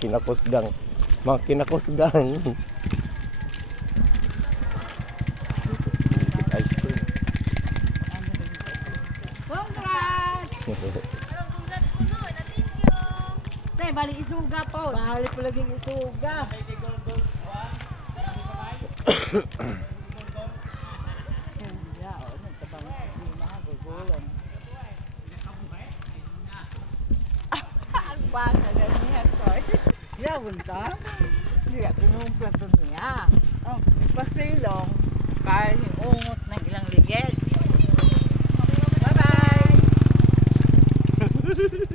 Kinakusgang. Mga kinakusgang. Ice cream. Congrats! Congrats po no. Thank you. Tay, balik isuga po. Balik po laging isuga. Ang basa na niya, sorry. Ya, bunta. Hindi, pinumpla to niya. Oh, pasilong. Kaya ungot ng ilang ligid. Bye-bye!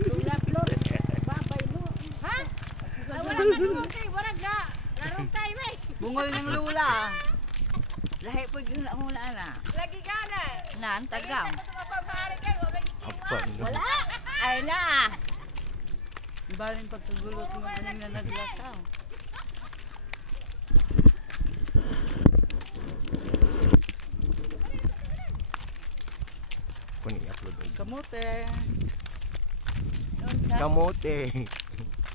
Tulap-lop. Babay mo. Ha? Ay, wala ka naman kay. Wala ka. Larong tayo eh. Bungol ng lula. Lahi po yun ang una na. Lagi ka na. Naan, tagaw. Ito mapapahari kayo. Apa no? Wala. Ay na. Baling pagkagulot mo kanang na naglataw. Kung i-upload mo. Kamote. Kamote.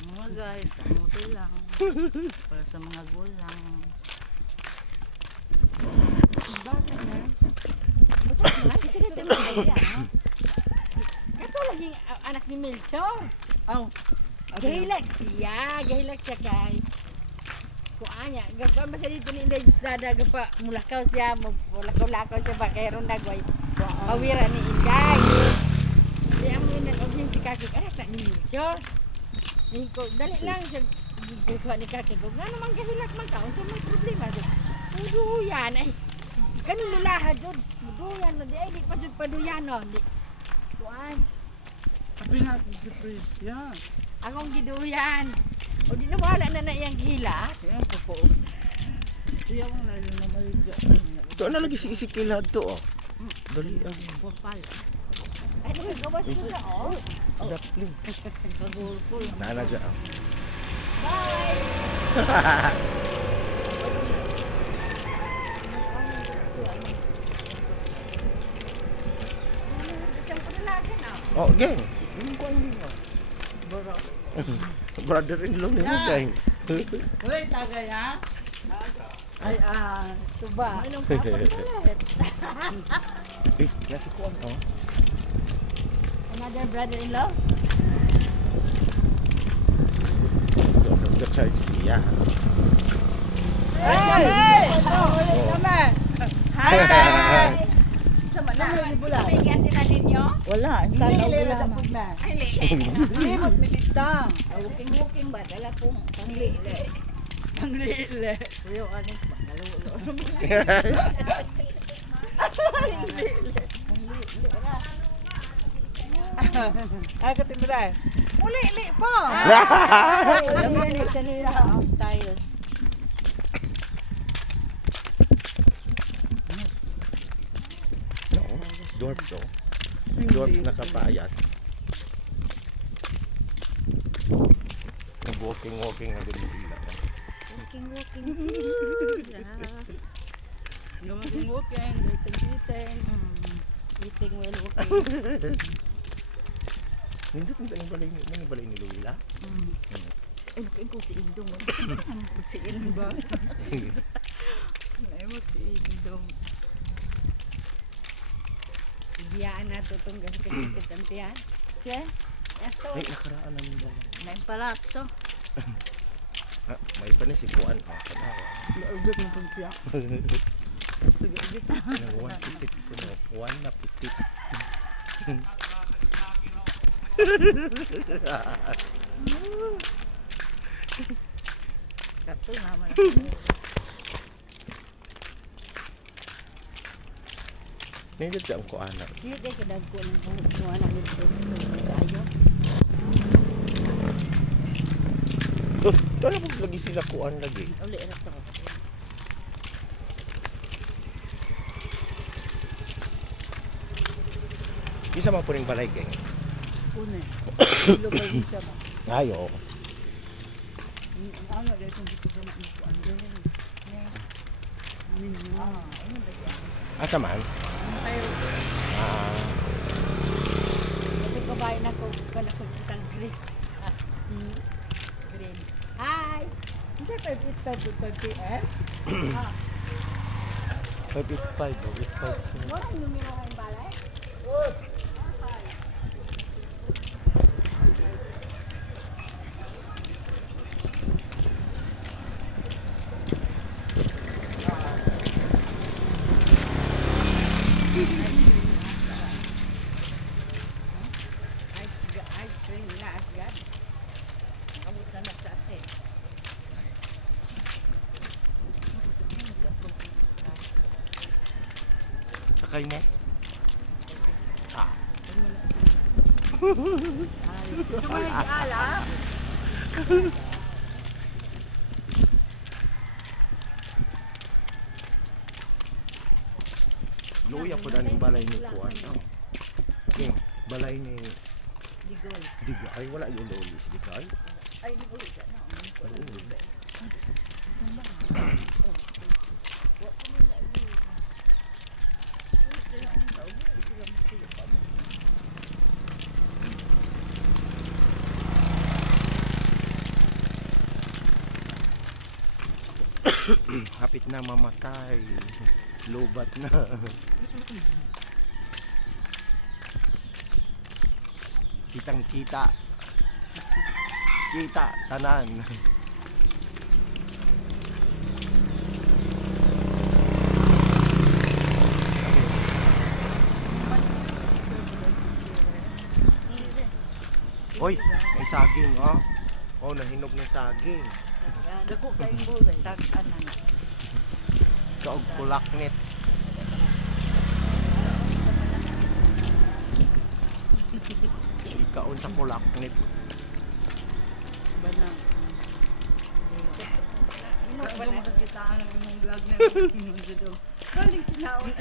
Mga guys, kamote lang. Para sa mga gulang. Bakit na? Isa na ito yung ito lagi anak ni Melchor. Oh. Gahilak siya. Gahilak siya kay kuanya. Gapa ba siya dito ni Inday Diyos Dada. Gapa mulakaw siya. Mulakaw-lakaw siya ba. Kaya ron nagway. Pawira ni Inday. Kaya mo yun nag-obsin si Kakig. Anak na ni Melchor. Dali lang siya. Gagawa ni Kakig. Nga naman gahilak man ka. Unsa may problema. Muduyan. Ay. Kanong lulaha dyan. Muduyan. Ay, di pa dyan paduyan. Di. Kuan. Sabi natin si Prisya. Akong giduyan. O di na wala na iyang gila. Yan, totoo. Siya mo na yun na maliga. Ito na lagi si Isikila to. Oh. Dali ang Pagpal. Ay, nagagawas ko na, oh. dakling. Pagulpul. Nana dyan. Bye! Isang ko na lagi na. Oh, gang. Yung kuan din mo. Brother-in-law ni mo, gang. Uy, tagay ha? Ay, tuba. Anong kapalit? Eh, nasi kuan. Oh. Another brother-in-law? Sa charge siya. Hey! Oh. Kami! Hi! Sama na. Sabi kiyati na ninyo? Wala, sana wala na. Ay, li. Limot, militang. Walking ba? Dala pong panglili. Ang lile. Kuya, anis ba? Nalulo. Ay, katimbre. Uli-li po. Alam mo yan, sa nila ang style. No, dwarf to. Dwarfs na kapayas. Nag-walking na din sila. Walking. Lumaking-walking, dating-dating. Eating well, walking. Hindi kung tayong balay ni Luila. Ay, lukin ko si Indong. Si Ilba. Naimot si Indong. Biyaan na ito itong gasikit-sikit ang tiyan. Okay? Yaso. Ay, nakaraan na nila. May palakso. Ah, may pa ni si Kuan. Ah, kanawa. Laugot ng pagpiyak. Nang 1 pitit ko na. 1 na pitit. Kato naman. Nindot siya ang Kuan. Hindi kayo kadag ko ng kung anak nito. Tayo. Ito na po lagi sila Kuan lagi. Uli na to. Isa man po rin balay, gang. Une. Ilo ba yun siya ba? Ayo. Ano dahil kung dito sa mga ano din. Ninyo. Asa man? Tayo. Ah, Kasi kabayan na Wala ko kitang green. Green. Hi! Hindi, 5 PM? 585 o 85. Wala yung numero ng balay? Ice cream na asgad. Abot na nagsase. Sakay mo? Ah. Gusto mo nag-ala? Luya po na ng balay ni Kuan. Yung balay ni Digol. Digay. Wala yung loli si Digay. Ay, Digol ka na. Hapit na mamatay. Lobat na. Kitang kita. Kita tanan. Oy, may saging oh. Oh, nahinog ng saging. Dako kayong bulay. Tag-anan. Kaog kulaknit. Ikaon sa kulaknit. Banang. Kung makakitaan ang imong vlog na yung judo. Galing kinaon.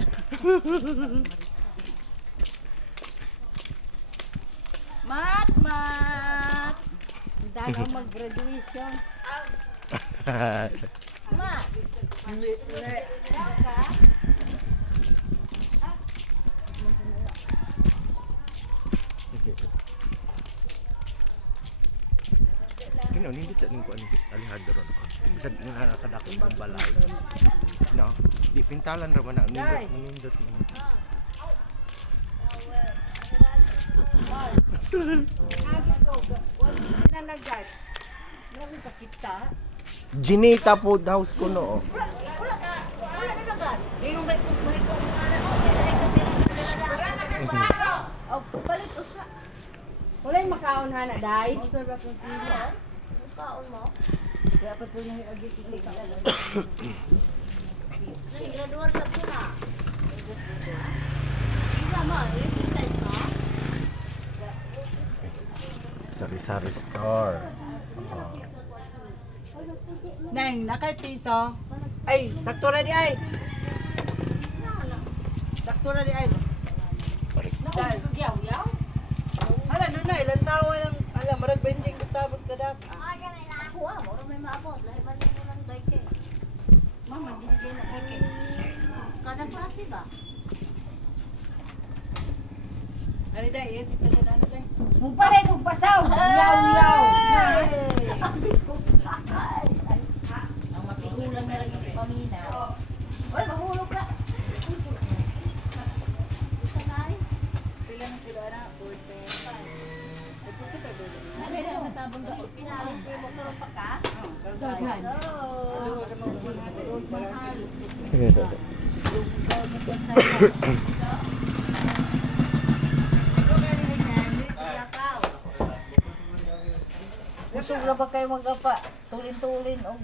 Mat! Daga mag-graduation. Mat! Kino nindot sa ning kuan Alejandro no. Bisag nga nakadako ng balay. No, di pintalan ra man ang nindot mo. Agi ko, wala sila nagad. Grabe sa kita. Ginita food house ko no. Wala na nagad. Yung may kukulit ko ang anak ko. Oh, palit usa. Wala yung makaon hana, day. Makaon mo? Dapat po yung agi kiti ka. Graduar sa pula. Ika mo, exercise mo? Sari-sari store. Neng, nakay piso. Ay, sakto na di ay. Sakto na di ay. Naku, kagyaw-yaw. Hala, doon na. Ilang tawa lang. Hala, marag benching tapos kadak. Ako ah, moro may maabot. Lahi ba niyo lang dayke? Mama, dinigay na dayke. Kada klase ba? Ano dahil? Yes, ito na ano dahil. Mupalay kong pasaw. Yaw-yaw. Ang mapigulang na lang yung pamina. Oy, mahulog ka. Pila na sila na? 4 Daghan. Busog na ba kayo magapa? Tulin-tulin. Oh.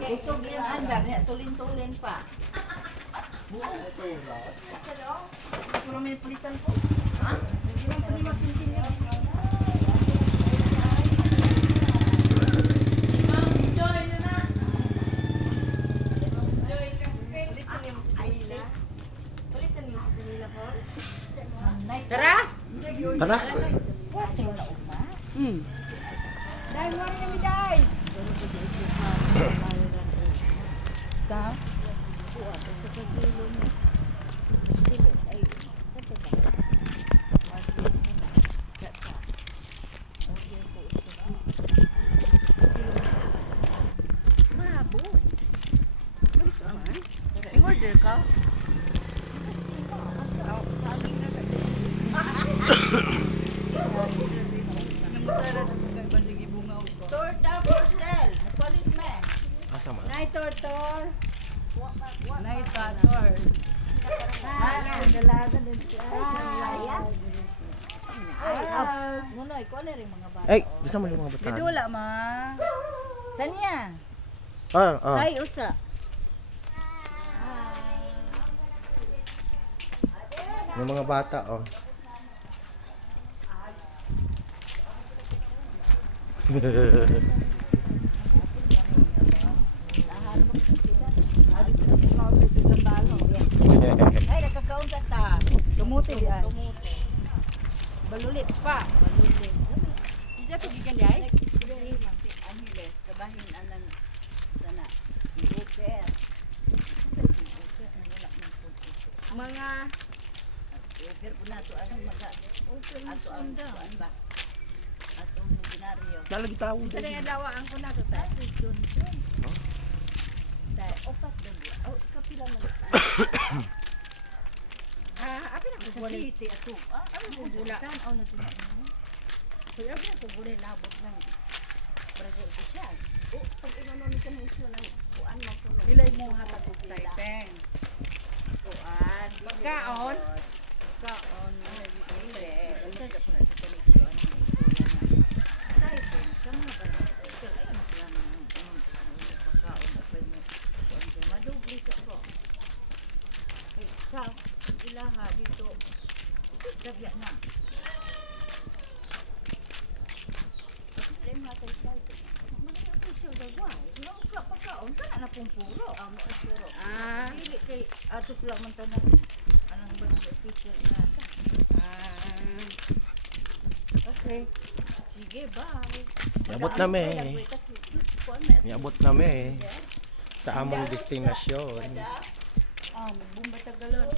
Busog yung andar. Tulin-tulin pa. Pero may palitan po. Ha? Hindi lang pa ni mapintin niya. Tara! Tara. Dahil mo rin kami dahil. Ka? Dalaga din siya. Ayan. Ay, Nunoy, ko na rin mga bata. Ay, gusto mo yung mga bataan? Gadula ma. Sanya? Ah. Ay, usa. Yung mga bata, oh. Ay, nakakaon ka ta. Tumuti di ay. Balulit pa. Balulit. Isa to gikan di ay. Si Angeles, kabahin anan sana. Uter. Mga Uter po na to anong maga. Ato ang kuan ba? Atong binaryo. Nalagi tao isa dyan. na dawaan ko na to ta. Si John. Huh? Dahil opat daw. Oh, kapila man. Abi na ko Sa gulay. city ato. Ano mo Gula. tan aw na tunan. Kuya abi na ko gulay labot ng Presente siya. oh pag inano ni kanang isyu ng kuan mo to. Pilay mo hatag ko stipend. Kuan. Pagkaon. Kaon. Hindi. Isa sa pala sa koneksyon. Stipend. Kamo ba? Ito ay ang plano ng pagkaon. Apay mo. Madugli ka ko. Sa ilaha dito. Tabya na. Kasi sila yung matay siya ito. Manayang ko siya gagawin. Wala ko pagkaon. Kana na pong puro. Amo ay puro. Dili kay ato pula man tanan. Anong ba ng official na ka? Okay. Sige, bye. Niabot na me. Kasi, kuan na. Niabot na me. Sa among destinasyon. Magbumba tagalon.